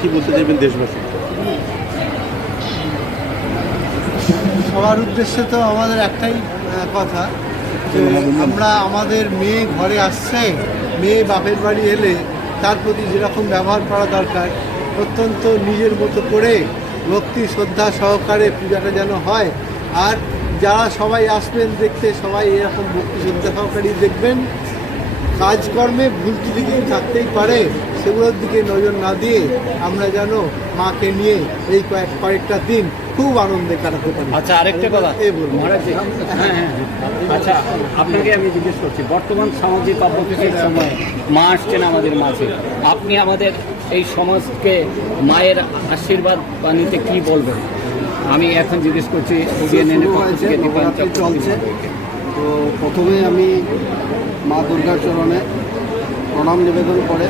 কি বলতে চাইবেন দেশবাসী? সবার উদ্দেশ্যে তো আমাদের একটাই কথা যে আমরা আমাদের মেয়ে ঘরে আসছে, মেয়ে বাপের বাড়ি এলে তার প্রতি যেরকম ব্যবহার করা দরকার, অত্যন্ত নিজের মতো করে ভক্তি, শ্রদ্ধা সহকারে পূজাটা যেন হয়। আর যারা সবাই আসবেন দেখতে, সবাই এরকম ভক্তি, শ্রদ্ধা সহকারেই দেখবেন। কাজকর্মে ভুল ত্রুটি কিছু থাকতেই পারে সেগুলোর দিকে নজর না দিয়ে আমরা যেন মাকে নিয়ে এই কয়েক কয়েকটা দিন খুব আনন্দে কাটাতে পারি। আচ্ছা আরেকটা কথা। জি, হ্যাঁ হ্যাঁ। আচ্ছা আপনাকে আমি জিজ্ঞেস করছি বর্তমান সামাজিক অবস্থিতির সময় মা আসছেন আমাদের মাঝে। আপনি আমাদের এই সমাজকে মায়ের আশীর্বাদ বাণীতে কি বলবেন? আমি এখন জিজ্ঞেস করছি চলছে। তো প্রথমে আমি মা দুর্গার চরণে প্রণাম নিবেদন করে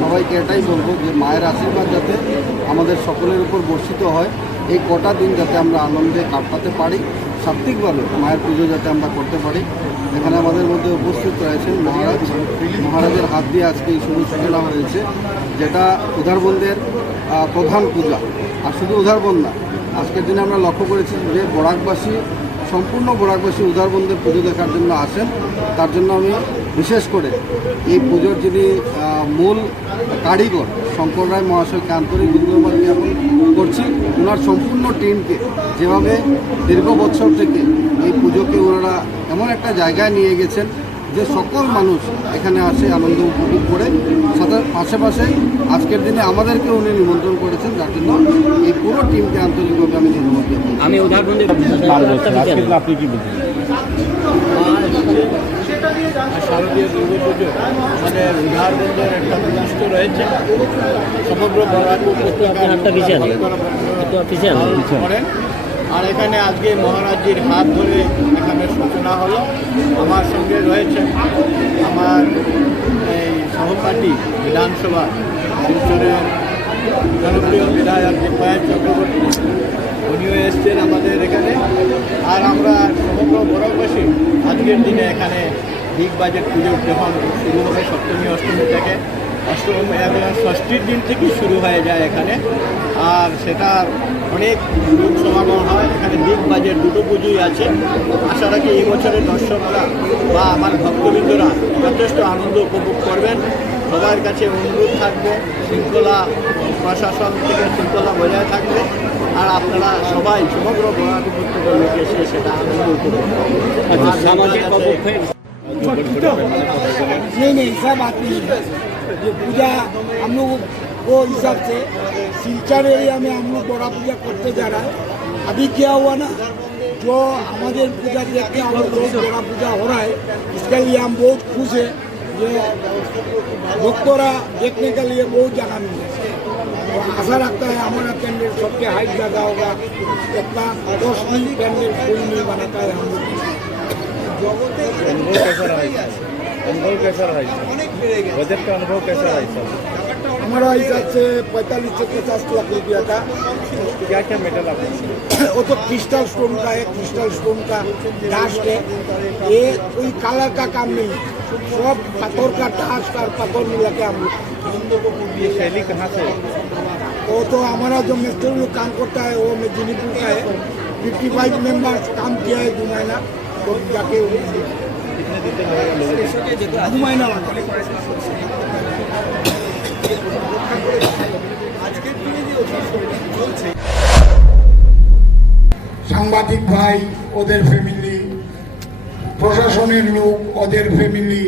সবাইকে এটাই বলব যে মায়ের আশীর্বাদ যাতে আমাদের সকলের উপর বর্ষিত হয়। এই কটা দিন যাতে আমরা আনন্দে কাটাতে পারি সাত্বিকভাবে মায়ের পুজো যাতে আমরা করতে পারি। এখানে আমাদের মধ্যে উপস্থিত রয়েছেন মহারাজ। মহারাজের হাত দিয়ে আজকে এই শুভ সূচনা হয়েছে, যেটা উদারবন্দের প্রধান পূজা। আর শুধু উদারবন না, আজকের দিনে আমরা লক্ষ্য করেছি যে বরাকবাসী সম্পূর্ণ বরাকবাসী উদারবন্দের পুজো দেখার জন্য আসেন। তার জন্য আমি বিশেষ করে এই পুজোর যিনি মূল কারিগর শঙ্কর রায় মহাশয়কে আন্তরিক ধন্যবাদ জ্ঞাপন করছি। ওনার সম্পূর্ণ টিমকে যেভাবে দীর্ঘ বছর থেকে এই পুজোকে ওনারা এমন একটা জায়গায় নিয়ে গেছেন যে সকল মানুষ এখানে আসে আনন্দ উপভোগ করে। সাথে পাশাপাশি আজকের দিনে আমাদেরকে উনি নিমন্ত্রণ করেছেন, যার টিমকে আন্তরিকভাবে আমি ধন্যবাদ আমি উদাহরণ আপনি কি বলছেন? শারদীয় দুর্গাপুজো আমাদের উদারবন্দের একটা বিশিষ্ট রয়েছে। সমগ্র বরাকপুর করেন। আর এখানে আজকে মহারাজজির হাত ধরে এখানে সূচনা হলো। আমার সঙ্গে রয়েছে আমার এই সহপাঠী বিধানসভা শিলচরের জনপ্রিয় বিধায়ক দীপায়ন চক্রবর্তী, উনিও এসছেন আমাদের এখানে। আর আমরা সমগ্র বড়বাসী আজকের দিনে এখানে বিগ বাজেট পুজো যখন শুরু হবে সপ্তমী, অষ্টমী থেকে। অষ্টমী ষষ্ঠীর দিন থেকে শুরু হয়ে যায় এখানে। আর সেটা অনেক লোক সমাগম হয়। এখানে বিগ বাজেট দুটো পুজোই আছে। আশা রাখি এই বছরের দর্শকরা বা আমার ভক্তবৃন্দরা যথেষ্ট আনন্দ উপভোগ করবেন। সবার কাছে অনুরোধ থাকবে শৃঙ্খলা প্রশাসন থেকে শৃঙ্খলা বজায় থাকবে আর আপনারা সবাই সমগ্র বরাক উপত্যকার লোক এসে সেটা আনন্দ উপভোগ করবেন। আচ্ছা, সামাজিক অবক্ষয় नहीं नहीं सब आती है ये पूजा हम लोग वो हिसाब से सिलचर एरिया में हम लोग बड़ा पूजा करते जा रहा है अभी क्या हुआ ना जो हमारे पूजा देख के हम लोग बहुत बड़ा पूजा हो रहा है इसके लिए हम बहुत खुश है ये भक्तरा देखने के लिए बहुत जगह मिले। तो आशा रखता है हमारा पैंडल सबके हाइट ज़्यादा होगा। इतना दस दिन फूल कोई नहीं बनाता है हम लोग। अनुभव कैसा रहा है अनुभव कैसा रहा है बजट का अनुभव कैसा रहा इसका? हमारा हिसाब से पैंतालीस से पचास लाख रुपया का क्या क्या मेडल आपने वो तो क्रिस्टल स्टोन का है क्रिस्टल स्टोन का डास्ट है ये कोई कलर का काम नहीं है सब पत्थर का डास्ट और पत्थर मिला के हम लोग ये शैली कहाँ से है? वो तो हमारा जो मिस्त्री लोग काम करता है वो मेदिनीपुर का है फिफ्टी फाइव मेम्बर्स काम किया है दो महीना तो जाके कितने दिन সাংবাদিক ভাই, ওদের ফ্যামিলি প্রশাসনের লোক, ওদের ফ্যামিলি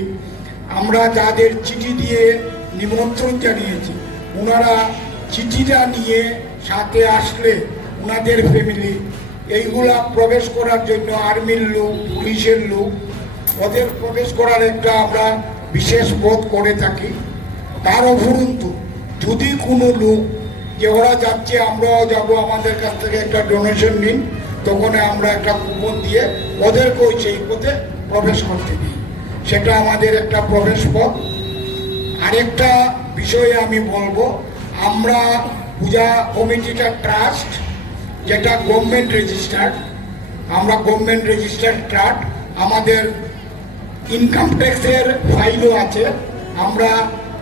আমরা যাদের চিঠি দিয়ে নিমন্ত্রণ জানিয়েছি, ওনারা চিঠিটা নিয়ে সাথে আসলে ওনাদের ফ্যামিলি এইগুলা প্রবেশ করার জন্য আর্মির লোক, পুলিশের লোক, ওদের প্রবেশ করার একটা আমরা বিশেষ বোধ করে থাকি। তার অফুরন্তু যদি কোনো লোক, যে ওরা যাচ্ছে, আমরাও যাব, আমাদের কাছ থেকে একটা ডোনেশন নিন তখন আমরা একটা কুপন দিয়ে ওদেরকেও সেই পথে প্রবেশ করতে দিই। সেটা আমাদের একটা প্রবেশ পথ। আরেকটা বিষয়ে আমি বলব, আমরা পূজা কমিটিটা ট্রাস্ট যেটা গভর্নমেন্ট রেজিস্টার্ড আমরা গভর্নমেন্ট রেজিস্টার্ড ট্রাস্ট আমাদের ইনকাম ট্যাক্সের ফাইলও আছে। আমরা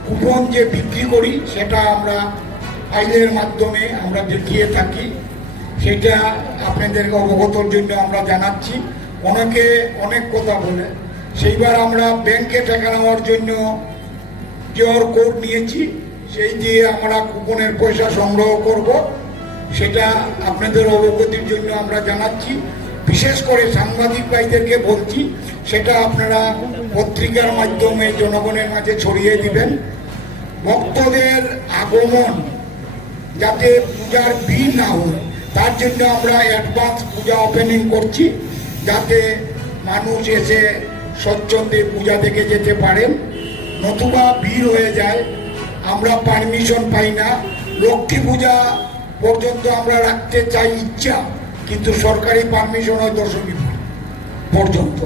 কুপন যে বিক্রি করি, সেটা আমরা ফাইলের মাধ্যমে আমরা দেখিয়ে থাকি। সেটা আপনাদেরকে অবগতর জন্য আমরা জানাচ্ছি। অনেকে অনেক কথা বলে। সেইবার আমরা ব্যাংকে টাকা নেওয়ার জন্য কিউআর কোড নিয়েছি। সেই দিয়ে আমরা কুপনের পয়সা সংগ্রহ করব। সেটা আপনাদের অবগতির জন্য আমরা জানাচ্ছি। বিশেষ করে সাংবাদিক ভাইদেরকে বলছি, সেটা আপনারা পত্রিকার মাধ্যমে জনগণের মাঝে ছড়িয়ে দিবেন। ভক্তদের আগমন যাতে পূজার ভিড় না হয়, তার জন্য আমরা অ্যাডভান্স পূজা ওপেনিং করছি, যাতে মানুষ এসে স্বচ্ছন্দে পূজা দেখে যেতে পারেন। নতুবা ভিড় হয়ে যায়, আমরা পারমিশন পাই না। লক্ষ্মী পূজা পর্যন্ত আমরা রাখতে চাই ইচ্ছা। কিন্তু সরকারি পারমিশন হয় দশমী পর্যন্ত।